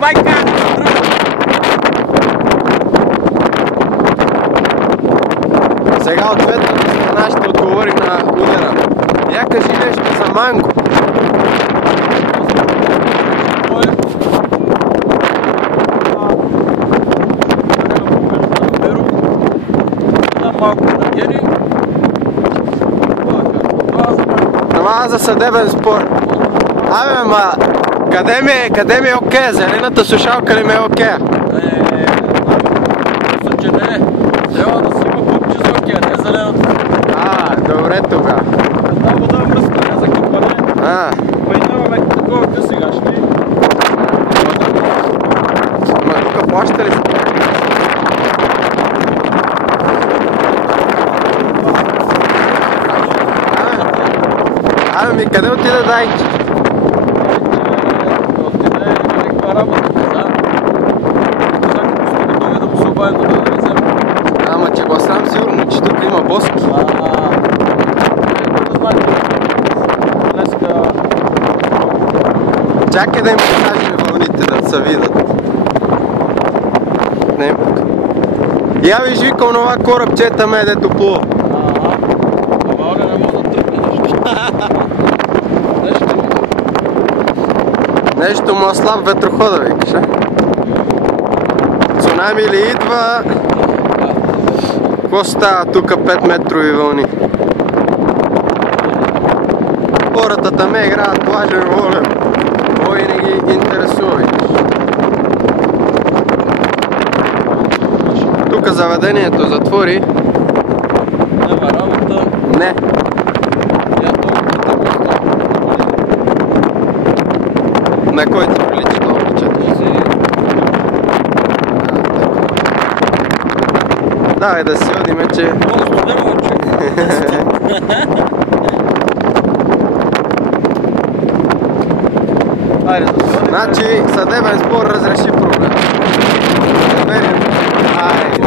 Майка! Сега ответната страна ще отговори на удара. Я кажи нещо за Манго. Това за съдебен спор. Абе, ма, къде ми е окей? Зелената слушалка ли ми е окей? Мисля, че не. Трябва да си има бубче за окей, не зелената. Добре тогава. Една вода мръска, не за кипане. Ма и нямаме такова късигашни. Ма тук плаща ли? Абе ми, къде отида Дайче? Отиде някаква работа, не знам. Всяко пуско да дойде да му се обадим да дойде да вземе. Ама че го сам сигурно, че тук има боски. Да знам. Днеска... Чакай да им покажем вълните, да се видят. Не пък. Я виж викам това корабчета ме, дето плува. Ама оне не може да тръпне нещо. Нещо му слаб ветрохода, викаш, а? Цунами ли идва? Какво става тука 5 метрови вълни? Хората там играят плажен волен. Кой не ги интересува, викаш. Тука заведението затвори. Няма работа. Не. На кой ти прилича това обличето? Давай да си одиме, че... Значи съдебен спор разреши проблема. Айде.